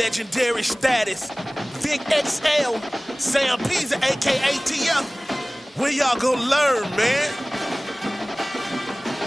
Legendary status. Vic XL, Sam Pisa, aka TF. When y'all gonna learn, man?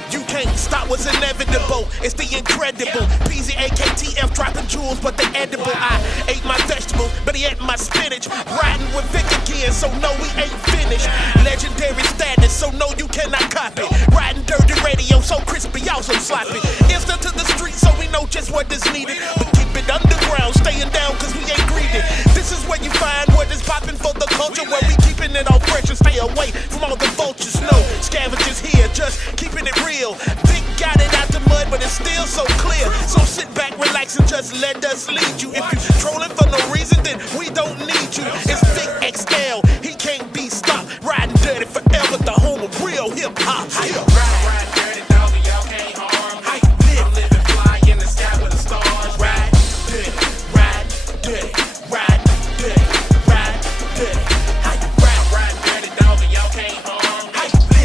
You can't stop what's inevitable. It's the incredible. PZ, AKTF, dropping jewels, but they edible. I ate my vegetables, but he ate my spinach. Riding with Vic again, so no, we ain't finished. Legendary status, so no, you cannot copy. Riding dirty radio, so crispy, also sloppy. Instant to the street, so we know just what is needed. But keep it underground, staying down, cause we ain't greedy. This is where you find what is popping for the culture, where we keeping it all fresh and stay away from all the vultures. No scavengers here, just keeping it real. Vic got it out the mud, but it's still so clear. So sit back, relax, and just let us lead you. If you trolling for no reason, then we don't need you. It's Vic XL, he can't be stopped. Riding dirty forever, the home of real hip hop. Ride dirty, dog, y'all can't harm. I'm living fly in the sky with the stars. Ride dirty, ride dirty, ride dirty, ride dirty. Ride dirty, dog, y'all can't harm.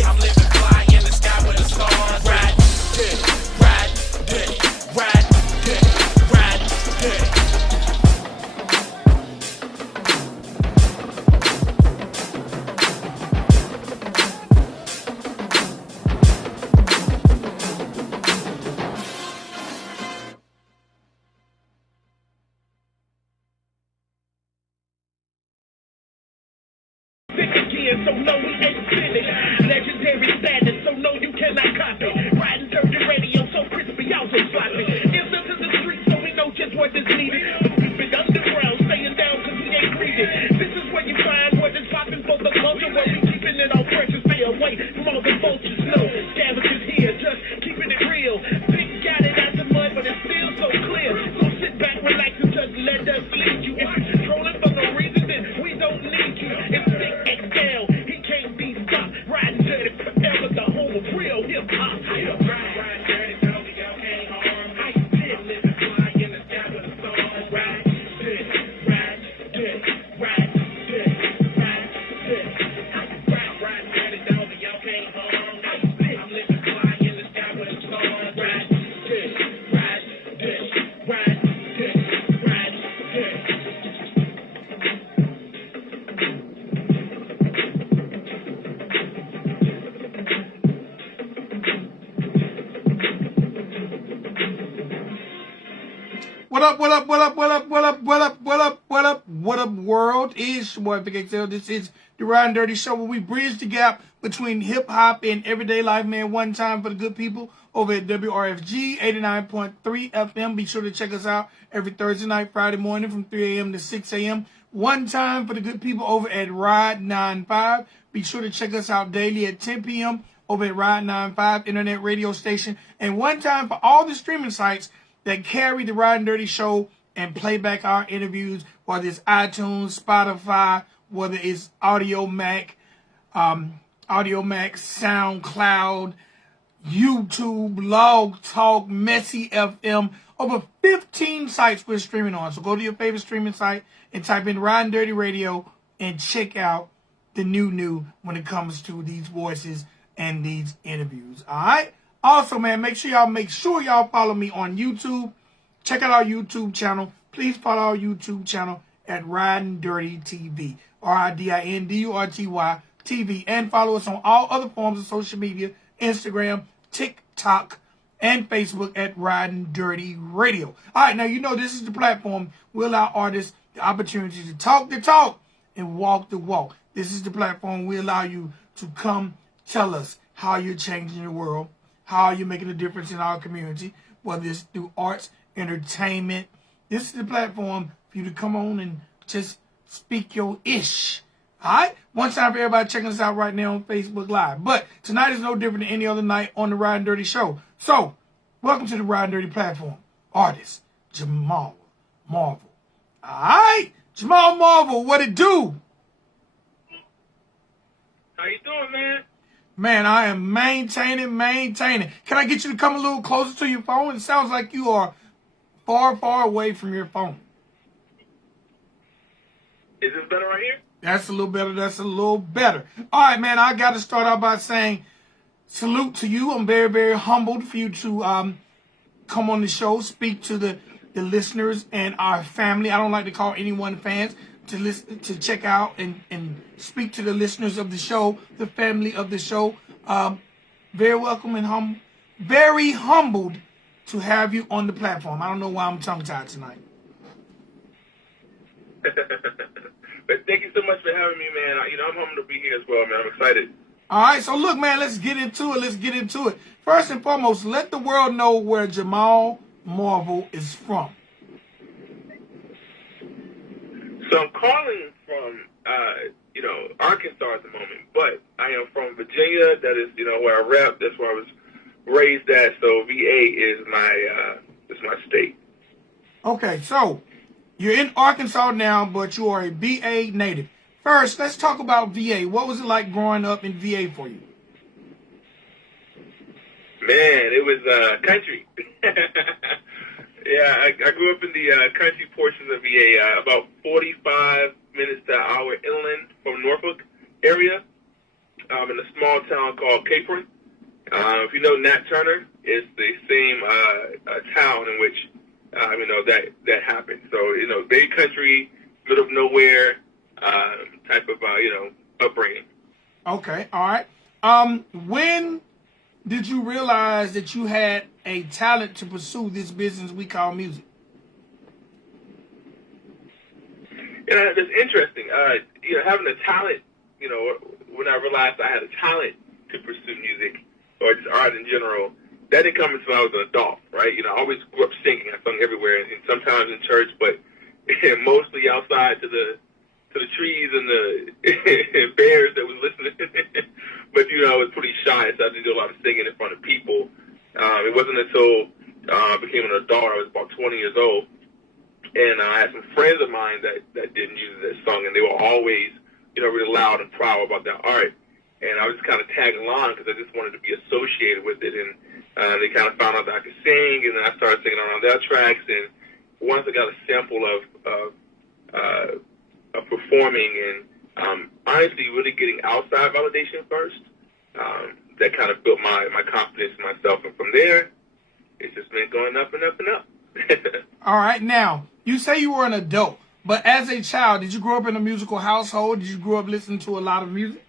I'm living fly in the sky with the stars. Ride dirty, ride dirty, ride dirty, ride dirty. Vic again, so no, we ain't finished. Legendary status, so no, you cannot copy. Riding dirty radio, so crispy, also sloppy. Instant to the street, so we know just what is needed. But keep it underground, staying down, cause we ain't greedy. This is where you find what is popping for the culture, where we keeping it all fresh and stay away from all the vultures. No scavengers here, just keeping it real. Vic got it out the mud, but it's still so clear. So sit back, relax, and just let us lead you. If you're trolling for no reason, then we don't need you. It's Vic XL, he can't be stopped. Riding dirty forever, the home of real hip hop. Ride dirty, dog, y'all can't harm. I'm living fly in the sky with the stars. Ride dirty, ride dirty, ride dirty, ride dirty. Ride dirty, dog, y'all can't harm. I'm living fly in the sky with the stars. Ride dirty, ride dirty, ride dirty, ride dirty. What up, what up, what up, what up, what up, what up, what up, what up, what up, world? It's your boy Vic XL. This is the Riding Dirty Show, where we bridge the gap between hip hop and everyday life, man. One time for the good people over at WRFG 89.3 FM. Be sure to check us out every Thursday night, Friday morning from 3 a.m. to 6 a.m. One time for the good people over at Ride 95. Be sure to check us out daily at 10 p.m. over at Ride 95 internet radio station. And one time for all the streaming sites that carry the Riding Dirty Show and play back our interviews, whether it's iTunes, Spotify, whether it's Audio Mac, SoundCloud, YouTube, Log Talk, Messy FM. Over 15 sites we're streaming on. So go to your favorite streaming site and type in Riding Dirty Radio and check out the new when it comes to these voices and these interviews. All right? Also, man, make sure y'all follow me on YouTube. Check out our YouTube channel. Please follow our YouTube channel at Riding Dirty TV. RIDINDURTY TV. And follow us on all other forms of social media, Instagram, TikTok, and Facebook at Riding Dirty Radio. All right, now you know this is the platform we allow artists the opportunity to talk the talk and walk the walk. This is the platform we allow you to come tell us how you're changing the world, how you're making a difference in our community, whether it's through arts, entertainment. This is the platform for you to come on and just speak your ish. All right? One time for everybody checking us out right now on Facebook Live. But tonight is no different than any other night on the Riding Dirty Show. So, welcome to the Riding Dirty platform. Artist, Jamaal Marvel. All right? Jamaal Marvel, what it do? How you doing, man? Man, I am maintaining. Can I get you to come a little closer to your phone? It sounds like you are far away from your phone. Is this better right here? That's a little better. All right, man, I got to start out by saying salute to you. I'm very humbled for you to come on the show, speak to the the listeners and our family. I don't like to call anyone fans, to listen, to check out and speak to the listeners of the show, the family of the show. Very welcome and very humbled to have you on the platform. I don't know why I'm tongue-tied tonight. But thank you so much for having me, man. I'm humbled to be here as well, man. I'm excited. All right, so look, man, let's get into it. First and foremost, let the world know where Jamaal Marvel is from. So I'm calling from, Arkansas at the moment, but I am from Virginia. That is, where I rap. That's where I was raised at. So VA is my state. Okay, so you're in Arkansas now, but you are a VA native. First, let's talk about VA. What was it like growing up in VA for you? Man, it was country. Yeah, I grew up in the country portions of VA, about 45 minutes to an hour inland from Norfolk area, in a small town called Capron. If you know Nat Turner, it's the same town in which that happened. So big country, middle of nowhere type of upbringing. Okay, all right. When did you realize that you had a talent to pursue this business we call music? That's interesting. Having a talent, when I realized I had a talent to pursue music or just art in general, that didn't come until I was an adult, right? I always grew up singing. I sung everywhere, and sometimes in church, but mostly outside to the trees and the bears that was listening. But I was pretty shy, so I didn't do a lot of singing in front of people. It wasn't until I became an adult, I was about 20 years old, and I had some friends of mine that did music, that sung, and they were always, really loud and proud about their art. And I was just kind of tagging along because I just wanted to be associated with it. And they kind of found out that I could sing, and then I started singing on their tracks. And once I got a sample of performing and honestly really getting outside validation first, that kind of built my confidence in myself. And from there, it's just been going up and up and up. All right. Now, you say you were an adult, but as a child, did you grow up in a musical household? Did you grow up listening to a lot of music?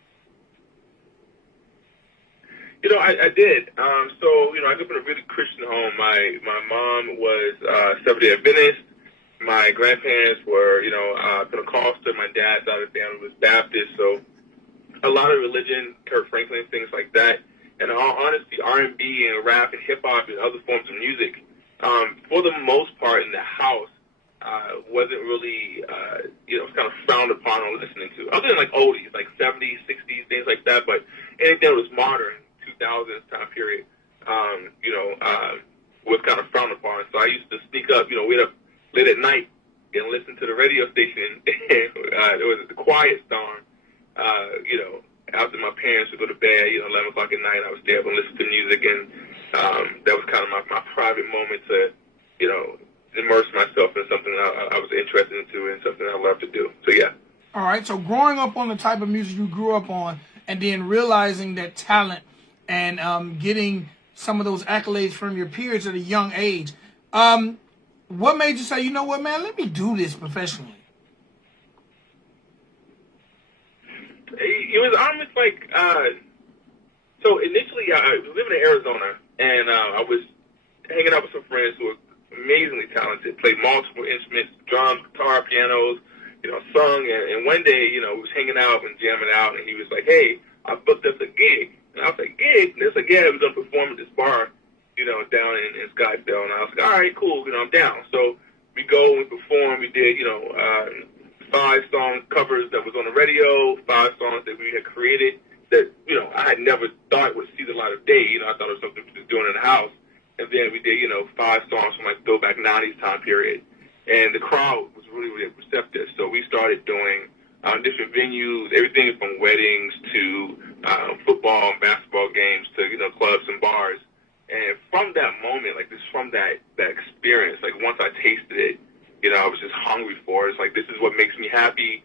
I did. So, I grew up in a really Christian home. My mom was Seventh-day Adventist. My grandparents were, Pentecostal. My dad's side of the family was Baptist. So a lot of religion, Kirk Franklin, things like that. And in all honesty, R&B and rap and hip-hop and other forms of music, for the most part in the house, wasn't really, kind of frowned upon on listening to. Other than like oldies, like 70s, 60s, things like that. But anything that was modern, 2000s time period, was kind of frowned upon. So I used to sneak up, we'd up late at night and listen to the radio station. It was the quiet storm, after my parents would go to bed, 11 o'clock at night, I would stay up and listen to music. And that was kind of my private moment to, immerse myself in something I was interested into and something I love to do. So, yeah. All right. So growing up on the type of music you grew up on and then realizing that talent and getting some of those accolades from your peers at a young age, what made you say, you know what, man, let me do this professionally? It was almost like, so initially I was living in Arizona, and I was hanging out with some friends who were amazingly talented, played multiple instruments, drums, guitar, pianos, sung, and one day, we was hanging out and jamming out, and he was like, hey, I booked us a gig. And I was like, gig? And it's like, yeah, we're going to perform at this bar, down in Scottsdale. And I was like, all right, cool, I'm down. So we go, we perform, we did, 5 song covers that was on the radio, 5 songs that we had created that, I had never thought would see the light of day. I thought it was something we were doing in the house. And then we did, 5 songs from like throwback 90s time period. And the crowd was really, really receptive. So we started doing different venues, everything from weddings to football and basketball games to, clubs and bars. And from that moment, from that experience, once I tasted it, I was just hungry for it. It's like, this is what makes me happy.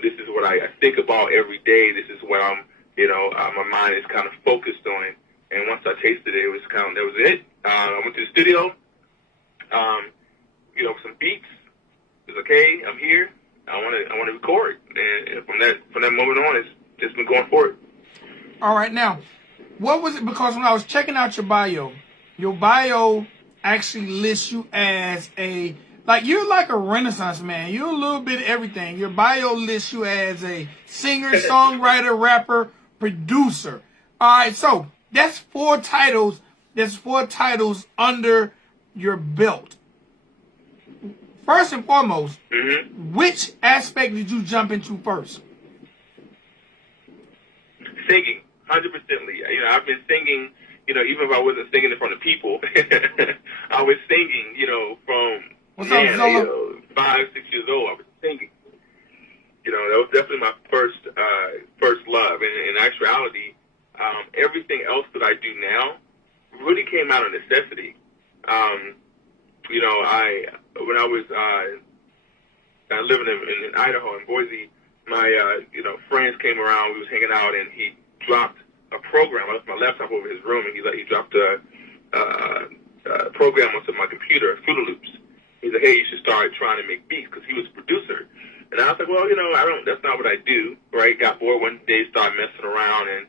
This is what I think about every day. This is what I'm, my mind is kind of focused on. And once I tasted it, it was that was it. I went to the studio. with some beats. It's okay. I'm here. I want to record, and from that moment on, it's just been going forward. All right, now, what was it? Because when I was checking out your bio actually lists you as you're like a Renaissance man. You're a little bit of everything. Your bio lists you as a singer, songwriter, rapper, producer. All right, so that's 4 titles. There's 4 titles under your belt. First and foremost, which aspect did you jump into first? Singing, 100%. I've been singing. Even if I wasn't singing in front of people, I was singing. From 5, 6 years old, I was singing. That was definitely my first love. And in actuality, everything else that I do now really came out of necessity. When I was living in Idaho, in Boise, my friends came around. We was hanging out, and he dropped a program. I left my laptop over his room, and he dropped a program onto my computer, Fruity Loops. He's like, hey, you should start trying to make beats, because he was a producer. And I was like, well, that's not what I do, right? Got bored one day, started messing around, and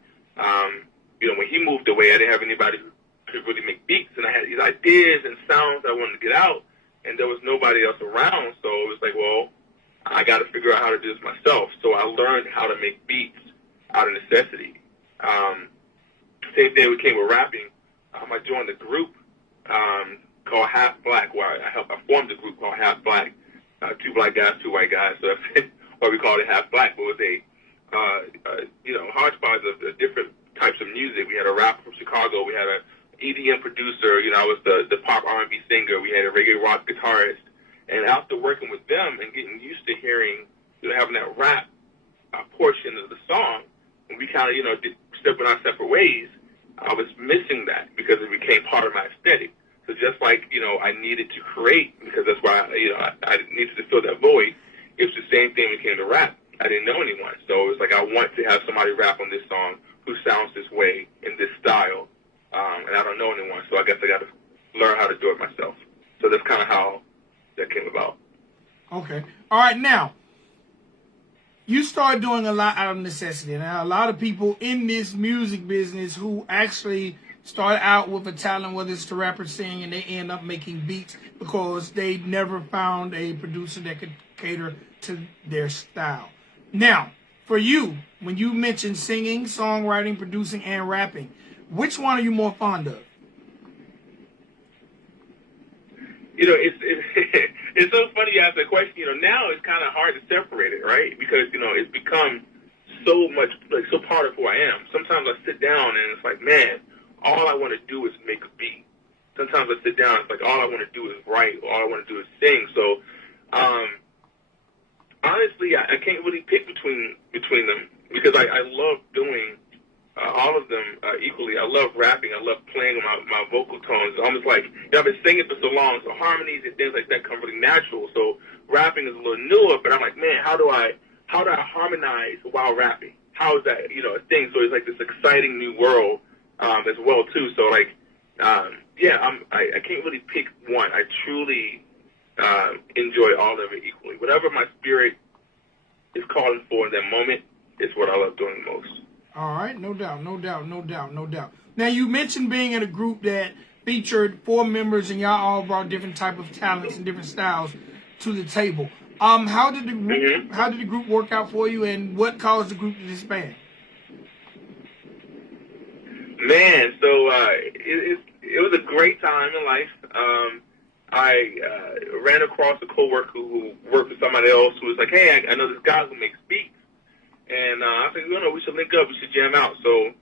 when he moved away, I didn't have anybody who could really make beats, and I had these ideas and sounds I wanted to get out, and there was nobody else around, so it was like, well, I got to figure out how to do this myself. So I learned how to make beats out of necessity. Same thing we came with rapping. I joined a group called Half Black, where I formed a group called Half Black, 2 black guys, 2 white guys, so that's why we called it Half Black. But it was a hodgepodge of different types of music. We had a rapper from Chicago. We had a EDM producer. I was the pop R&B singer. We had a reggae rock guitarist. And after working with them and getting used to hearing, having that rap portion of the song, and we kind of, stepping our separate ways, I was missing that because it became part of my aesthetic. So just like, I needed to create, because that's why, I needed to fill that void, it's the same thing when it came to rap. I didn't know anyone. So it was like, I want to have somebody rap on this song who sounds this way, in this style, and I don't know anyone, so I guess I got to learn how to do it myself. So that's kind of how that came about. Okay. All right, now, you start doing a lot out of necessity. Now, a lot of people in this music business who actually start out with a talent, whether it's to rap or sing, and they end up making beats because they never found a producer that could cater to their style. Now, for you, when you mention singing, songwriting, producing, and rapping, which one are you more fond of? It's so funny you ask that question. Now it's kind of hard to separate it, right? Because, it's become so much, so part of who I am. Sometimes I sit down and it's like, man, all I want to do is make a beat. Sometimes I sit down, it's like, all I want to do is write, all I want to do is sing. So, honestly, I can't really pick between them, because I love doing all of them equally. I love rapping. I love playing my vocal tones. It's almost like, I've been singing for so long, so harmonies and things like that come really natural. So rapping is a little newer, but I'm like, man, how do I harmonize while rapping? How is that, a thing? So it's like this exciting new world as well too. So I can't really pick one. I truly enjoy all of it equally. Whatever my spirit is calling for in that moment is what I love doing the most. All right, no doubt. Now, you mentioned being in a group that featured 4 members, and y'all all brought different type of talents and different styles to the table. How did the group work out for you, and what caused the group to disband? Man, so it was a great time in life. I ran across a coworker who worked with somebody else who was like, hey, I know this guy who makes beats. And I said, we should link up. We should jam out. So,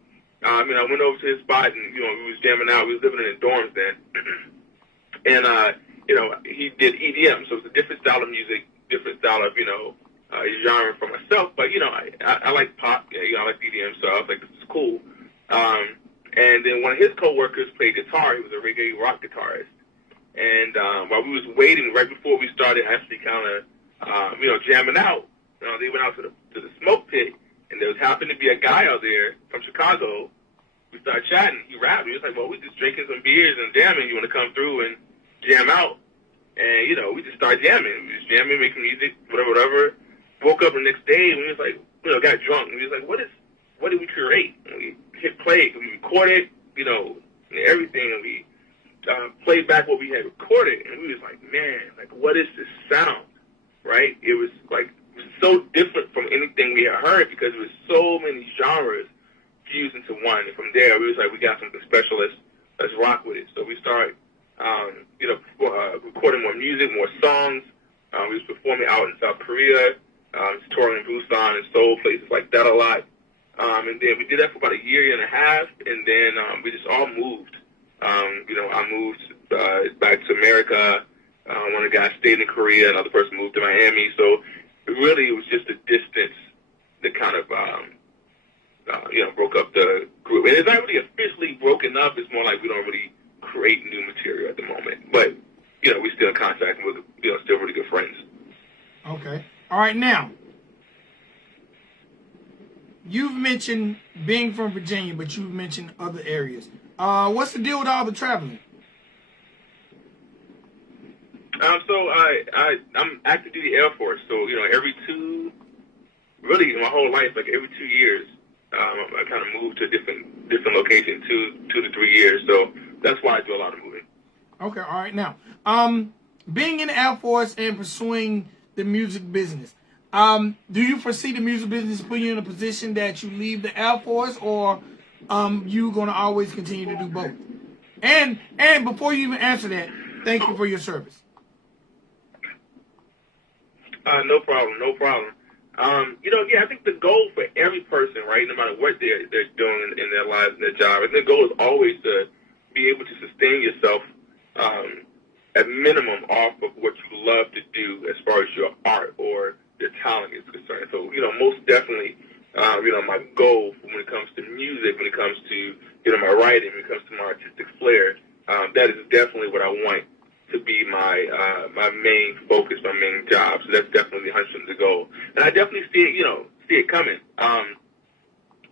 I went over to his spot, and, we was jamming out. We was living in the dorms then. And, he did EDM. So it's a different style of music, different style of, genre for myself. But, I like pop. Yeah, I like EDM. So I was like, this is cool. And then one of his coworkers played guitar. He was a reggae rock guitarist. And while we was waiting, right before we started actually kind of, jamming out, they went out to the smoke pit, and there happened to be a guy out there from Chicago. We started chatting. He rapped. He was like, well, we just drinking some beers and jamming. You want to come through and jam out? And, we just started jamming. We was jamming, making music, whatever. Woke up the next day and we was like, got drunk. And we was like, what did we create? And we hit play. We recorded, and everything. And we played back what we had recorded. And we was like, man, like, what is this sound? Right? It was like so different from anything we had heard because it was so many genres fused into one. And from there, we was like, we got something special. Let's rock with it. So we started, recording more music, more songs. We was performing out in South Korea, touring in Busan and Seoul, places like that a lot. And then we did that for about a year and a half, and then we just all moved. I moved back to America. One of the guys stayed in Korea, another person moved to Miami. So really, it was just the distance that kind of, broke up the group. And it's not really officially broken up. It's more like we don't really create new material at the moment. But, we still in contact with, still really good friends. Okay. All right, now, you've mentioned being from Virginia, but you've mentioned other areas. What's the deal with all the traveling? So I'm active duty Air Force. So, really my whole life, like every 2 years, I kind of moved to a different location, 2 to 3 years. So that's why I do a lot of moving. Okay, all right. Now, being in the Air Force and pursuing the music business, do you foresee the music business putting you in a position that you leave the Air Force, or you going to always continue to do both? And before you even answer that, thank you for your service. No problem. I think the goal for every person, right, no matter what they're doing in their lives and their job, I think the goal is always to be able to sustain yourself at minimum off of what you love to do as far as your art or your talent is concerned. So, most definitely, my goal when it comes to music, when it comes to, my writing, when it comes to my artistic flair, that is definitely what I want to be my main focus, my main job. So that's definitely 100% the goal. And I definitely see it coming.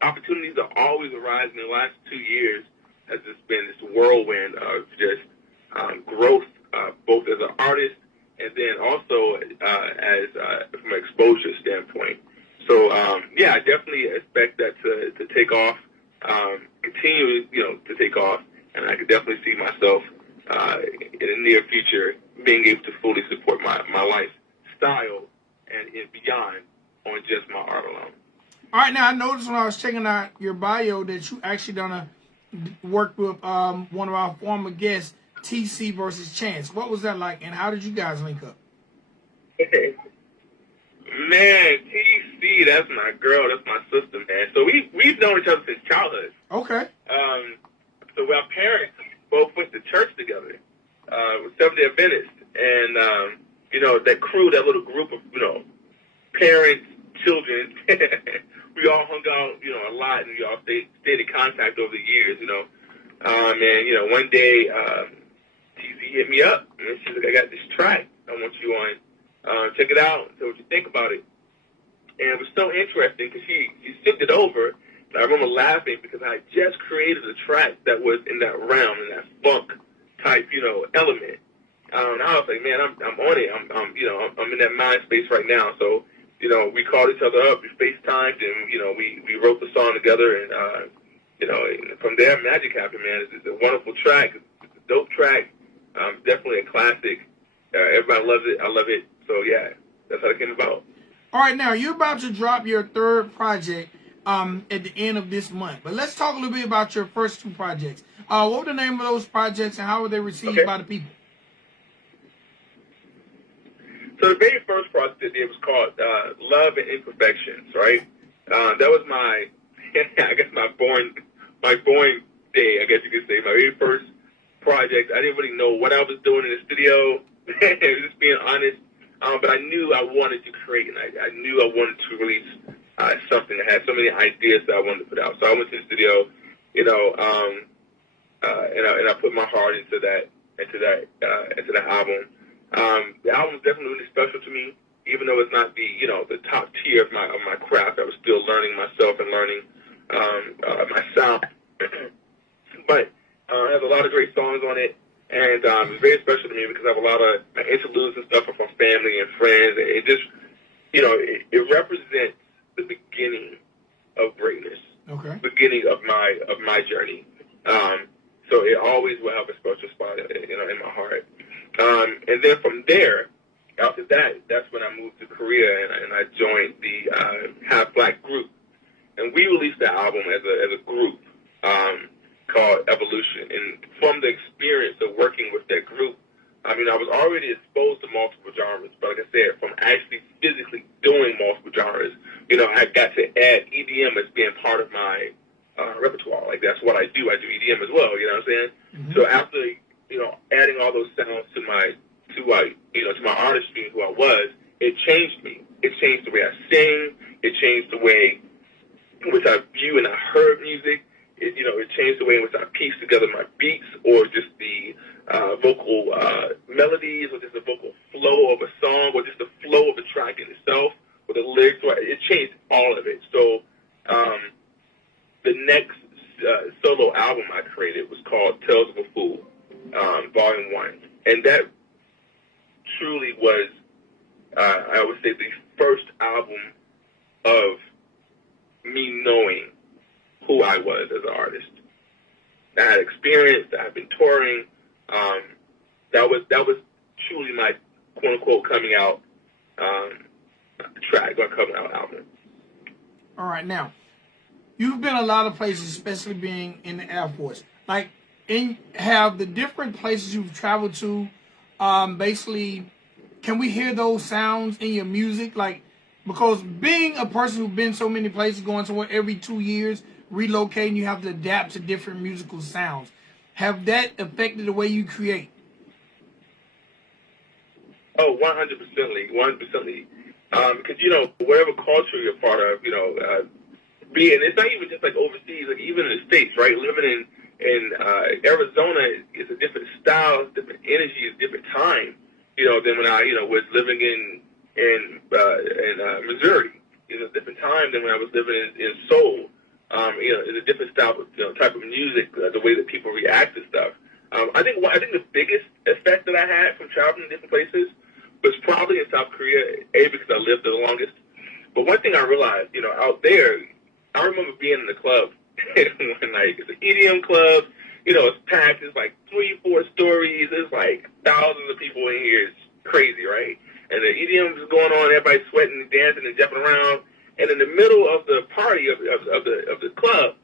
Opportunities are always arising. In the last 2 years has just been this whirlwind of just growth, both as an artist and then also as from an exposure standpoint. So I definitely expect that to take off, continue to take off, and I could definitely see myself in the near future being able to fully support my lifestyle and beyond on just my art alone. All right, now I noticed when I was checking out your bio that you actually done work with one of our former guests, TC versus Chance. What was that like, and how did you guys link up? Man, TC, that's my girl, that's my sister, man. So we've known each other since childhood. Okay. So our parents both went to church together, with Seventh-day Adventists, and that crew, that little group of parents, children, we all hung out a lot, and we all stayed in contact over the years, and one day TC hit me up, and she's like, I got this track I want you on, check it out, see what you think about it. And it was so interesting because she sent it over, and I remember laughing because I had just created a track that was in that realm, in that funk type, element. And I was like, man, I'm on it. I'm in that mind space right now. So, we called each other up, we FaceTimed, and, we wrote the song together, and, and from there, magic happened, man. It's a wonderful track. It's a dope track. Definitely a classic. Everybody loves it. I love it. So, yeah, that's how it came about. All right, now, you're about to drop your third project at the end of this month. But let's talk a little bit about your first two projects. What were the name of those projects, and how were they received by the people? So the very first project I did was called Love and Imperfections, right? That was my, I guess my born day, I guess you could say. My very first project. I didn't really know what I was doing in the studio, just being honest. But I knew I wanted to create, and I knew I wanted to release something that had so many ideas that I wanted to put out. So I went to the studio, and I put my heart into that album. The album was definitely really special to me, even though it's not the top tier of my craft. I was still learning myself and learning my sound. But it has a lot of great songs on it. And it's very special to me because I have a lot of interludes and stuff from family and friends. And it just, it represents the beginning of greatness. Okay. Beginning of my journey. So it always will have a special spot, in my heart. And then from there, after that, that's when I moved to Korea and I joined the Half Black group, and we released the album as a group called Evolution. And from the experience of working with that group, I was already exposed to multiple genres, but like I said, from actually physically doing multiple genres, I got to add EDM as being part of my repertoire. Like, that's what I do. I do EDM as well, you know what I'm saying? Mm-hmm. So after, adding all those sounds to my artistry and who I was, it changed me. It changed the way I sing. It changed the way in which I view and I heard music. It changed the way in which I pieced together my beats, or just the vocal melodies, or just the vocal flow of a song, or just the flow of the track in itself, or the lyrics. It changed all of it. So the next solo album I created was called Tales of a Fool, Volume 1. And that truly was, I would say, the first album of me knowing who I was as an artist. I had experience. I had been touring. That was truly my quote unquote coming out track, or coming out album. All right, now you've been a lot of places, especially being in the Air Force. Like, have the different places you've traveled to, basically, can we hear those sounds in your music? Like, because being a person who's been so many places, going somewhere every 2 years, relocating, you have to adapt to different musical sounds. Have that affected the way you create? Oh, 100%. 100%. Because, whatever culture you're part of, being, it's not even just like overseas, like even in the States, right? Living in Arizona is a different style, different energy, it's a different time, than when I, was living in Missouri. It's a different time than when I was living in Seoul. It's a different style of, type of music, the way that people react to stuff. I think the biggest effect that I had from traveling to different places was probably in South Korea, because I lived there the longest. But one thing I realized, out there, I remember being in the club one night. It's an EDM club. It's packed. It's like 3-4 stories. There's like thousands of people in here. It's crazy, right? And the EDM is going on. Everybody's sweating and dancing and jumping around. And in the middle of the party of the club,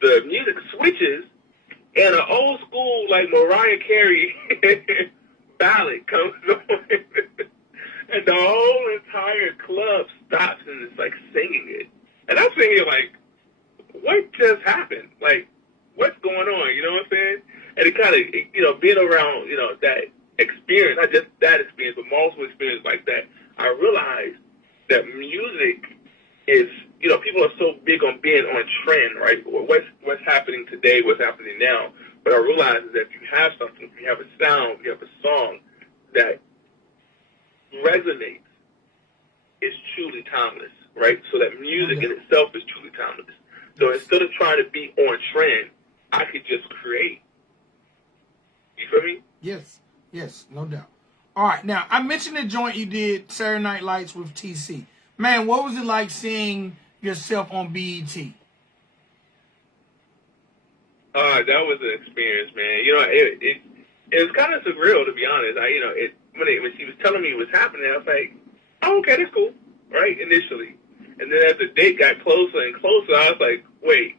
the music switches, and an old school like Mariah Carey ballad comes on, and the whole entire club stops and is like singing it. And I'm sitting here like, what just happened? Like, what's going on? You know what I'm saying? And it kind of, being around, that experience, not just that experience, but multiple experiences like that, I realized that music is, people are so big on being on trend, right? What's happening today, what's happening now. But I realized that if you have something, if you have a sound, if you have a song that resonates, it's truly timeless, right? So that music in itself is truly timeless. So instead of trying to be on trend, I could just create. You feel me? Yes, no doubt. All right, now, I mentioned the joint you did, Saturday Night Lights with TC. Man, what was it like seeing yourself on BET? That was an experience, man. It was kind of surreal, to be honest. When she was telling me what was happening, I was like, oh, okay, that's cool, right, initially. And then as the date got closer and closer, I was like, wait,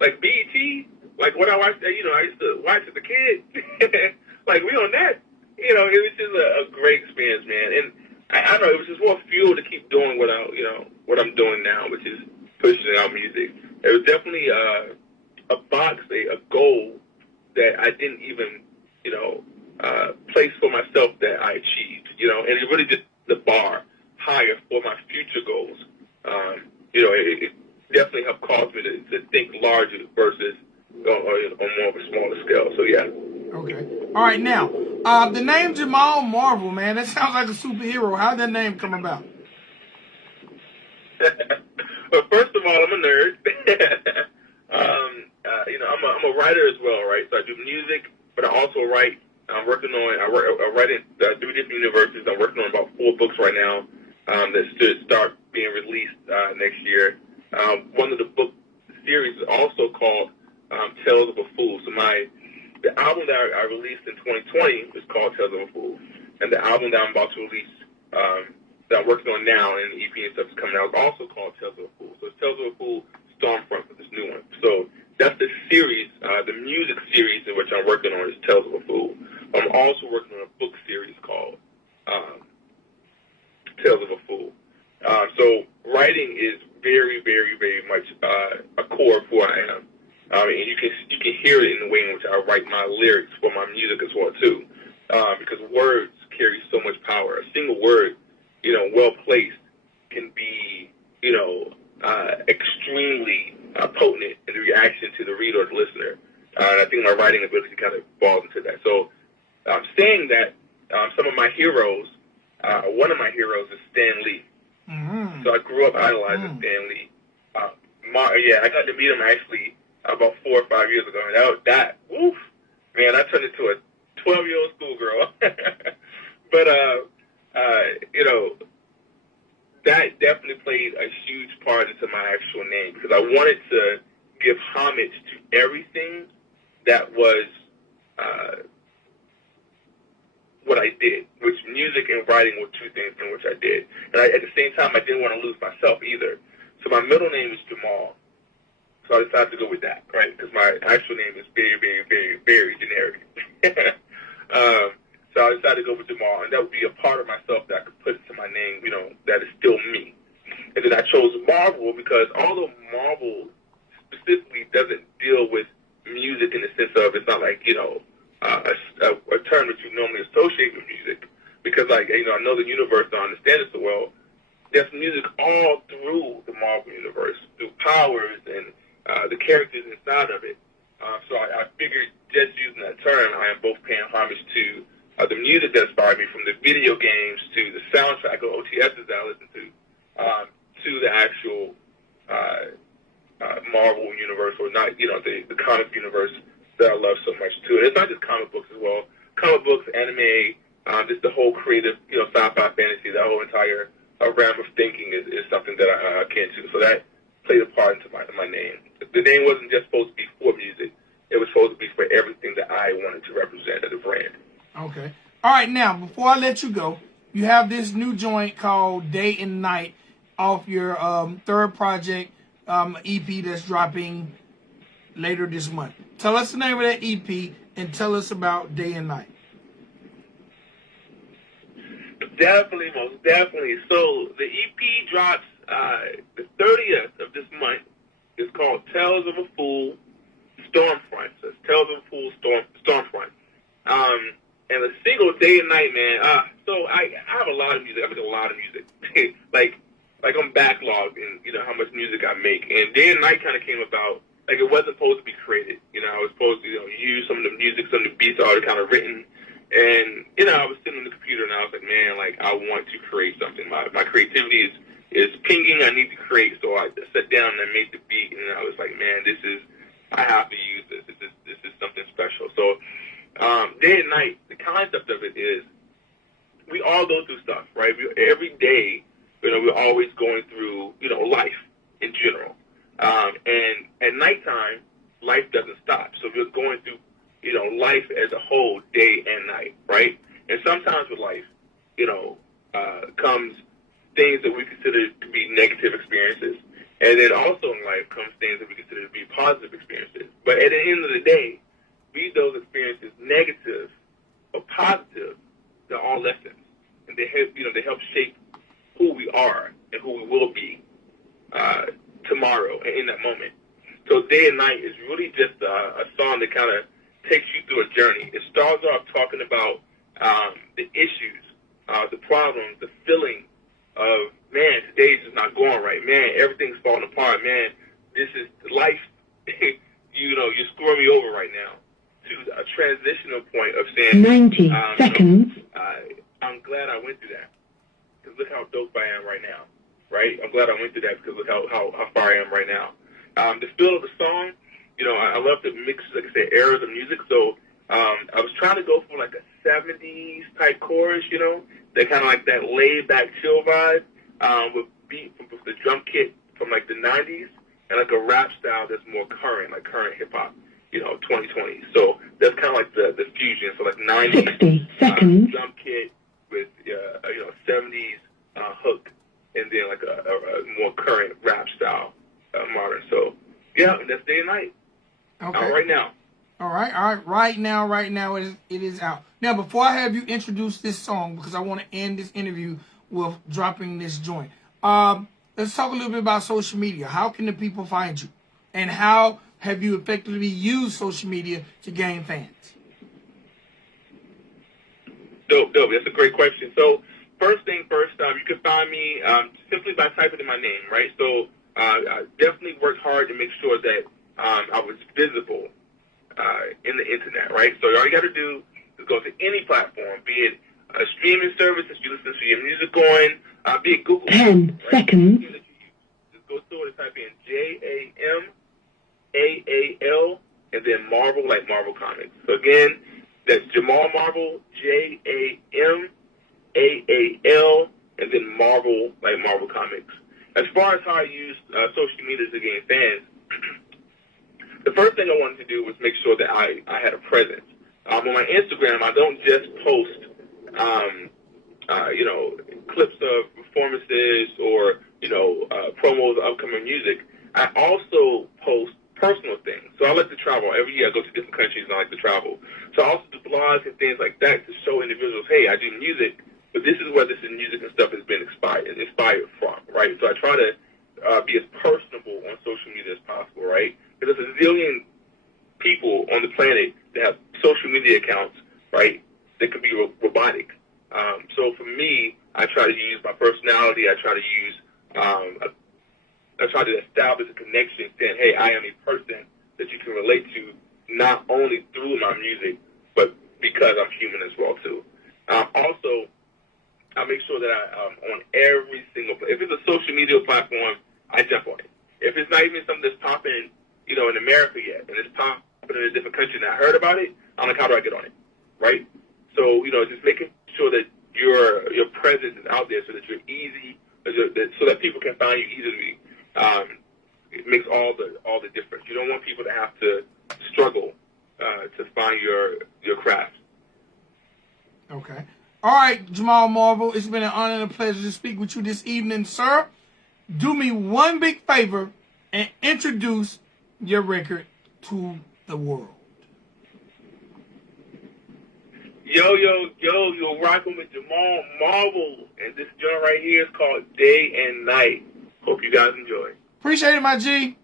like BET? Like what I watched, I used to watch as a kid? Like, we on that? It was just a great experience, man. And I don't know, it was just more fuel to keep doing what I'm doing now, which is pushing out music. It was definitely a box, a goal that I didn't even, place for myself that I achieved, and it really just the bar higher for my future goals. It definitely helped cause me to think larger versus on more of a smaller scale. So, yeah. Okay. All right, now, the name Jamaal Marvel, man, that sounds like a superhero. How did that name come about? Well, first of all, I'm a nerd. I'm a writer as well, right? So I do music, but I also write. I'm working on. I write in 3 different universities. I'm working on about 4 books right now that should start being released next year. One of the book series is also called Tales of a Fool. So the album that I released in 2020 is called Tales of a Fool, and the album that I'm about to release, that I'm working on now, and the EP and stuff is coming out, is also called Tales of a Fool. So it's Tales of a Fool, Stormfront for this new one. So that's the series, the music series in which I'm working on is Tales of a Fool. I'm also working on a book series called Tales of a Fool. So writing is very, very, very much a core of who I am. And you can hear it in the way in which I write my lyrics for my music as well too, because words carry so much power. A single word, well placed, can be, extremely potent in the reaction to the reader or the listener. And I think my writing ability kind of falls into that. So saying that, some of my heroes, one of my heroes is Stan Lee. Mm-hmm. So I grew up idolizing Stan Lee. I got to meet him actually about 4 or 5 years ago, and woof, man, I turned into a 12-year-old schoolgirl. But that definitely played a huge part into my actual name, because I wanted to give homage to everything that was what I did, which music and writing were 2 things in which I did. And at the same time, I didn't want to lose myself either. So my middle name is Jamaal. So I decided to go with that, right? Because my actual name is very, very, very, very generic. So I decided to go with Jamaal, and that would be a part of myself that I could put into my name, that is still me. And then I chose Marvel because although Marvel specifically doesn't deal with music in the sense of, it's not like, a term that you normally associate with music, because I know the universe, I understand it so well. There's music all through the Marvel universe, through powers and the characters inside of it. So I figured just using that term, I am both paying homage to the music that inspired me, from the video games to the soundtrack of OTSs that I listen to the actual Marvel universe, or not, the comic universe that I love so much too. And it's not just comic books as well. Comic books, anime, just the whole creative, sci-fi fantasy, that whole entire realm of thinking is something that I akin to. So that played a part into my name. The name wasn't just supposed to be for music. It was supposed to be for everything that I wanted to represent as a brand. Okay. All right, now, before I let you go, you have this new joint called Day and Night off your 3rd project, EP that's dropping later this month. Tell us the name of that EP and tell us about Day and Night. Definitely, most definitely. So the EP drops the 30th of this month. It's called Tales of a Fool, Stormfront. So it's Tales of a Fool, Stormfront. And the single, Day and Night, man. So I have a lot of music. I make a lot of music. like I'm backlogged in, how much music I make. And Day and Night kind of came about, like it wasn't supposed to be created. I was supposed to, use some of the music, some of the beats already kind of written. And, I was sitting on the computer and I was like, man, I want to create something. My creativity is pinging. I need to create. So I sat down and I made the beat, and I was like, man, I have to use this. This is something special. So, Day and Night, the concept of it is, we all go through stuff, right? Every day, we're always going through, life in general. And at nighttime, life doesn't stop. So we're going through, life as a whole, day and night, right? And sometimes with life, comes things that we consider to be negative experiences. And then also in life comes things that we consider to be positive experiences. But at the end of the day, be those experiences negative or positive, they're all lessons. And they help shape who we are and who we will be tomorrow and in that moment. So Day and Night is really just a song that kind of takes you through a journey. It starts off talking about the issues, the problems, the feeling of, man, today's just not going right. Man, everything's falling apart. Man, this is life. You're screwing me over right now. To a transitional point of saying, 90 seconds. I'm glad I went through that, because look how dope I am right now, right? I'm glad I went through that because look how far I am right now. The feel of the song, I love to mix, like I said, eras of music. So I was trying to go for like a 70s type chorus, you know, that kind of like that laid back chill vibe, with beat from the drum kit from like the 90s, and like a rap style that's more current, like current hip hop, you know, 2020. So that's kind of like the fusion. So like 90s 60 seconds. drum kit with you know, 70s hook, and then like a more current rap style, modern. So yeah, that's day and night. Okay. Out right now. All right. Right now it is out. Now, before I have you introduce this song, because I want to end this interview with dropping this joint, let's talk a little bit about social media. How can the people find you? And how have you effectively used social media to gain fans? Dope. That's a great question. So first thing first, you can find me simply by typing in my name, right? So I definitely worked hard to make sure that I was visible in the internet, right? So all you got to do is go to any platform, be it a streaming service that you listen to your music on, be it Google. 10 right? seconds. Just go through it and type in JAMAAL and then Marvel, like Marvel Comics. So again, that's Jamaal Marvel, JAMAAL, and then Marvel, like Marvel Comics. As far as how I use social media to gain fans, the first thing I wanted to do was make sure that I had a presence. On my Instagram, I don't just post, you know, clips of performances or, you know, promos of upcoming music. I also post personal things. So I like to travel. Every year I go to different countries and I like to travel. So I also do blogs and things like that to show individuals, hey, I do music, but this is where this music and stuff has been inspired from, right? So I try to be as personable on social media as possible, right? Because there's a zillion people on the planet that have social media accounts, right, that can be robotic. So for me, I try to use my personality. I try to use, I try to establish a connection saying, hey, I am a person that you can relate to, not only through my music, but because I'm human as well, too. Also, I make sure that I'm on every single, if it's a social media platform, I jump on it. If it's not even something that's popping, you know, in America yet, and it's popping in a different country and I heard about it, I'm like, how do I get on it, right? So, you know, just making sure that your presence is out there so that you're easy, so that people can find you easily. It makes all the difference. You don't want people to have to struggle to find your craft. Okay. All right, Jamaal Marvel, it's been an honor and a pleasure to speak with you this evening, sir. Do me one big favor and introduce your record to the world. Yo, you're rocking with Jamaal Marvel, and this joint right here is called Day and Night. Hope you guys enjoy. Appreciate it, my G.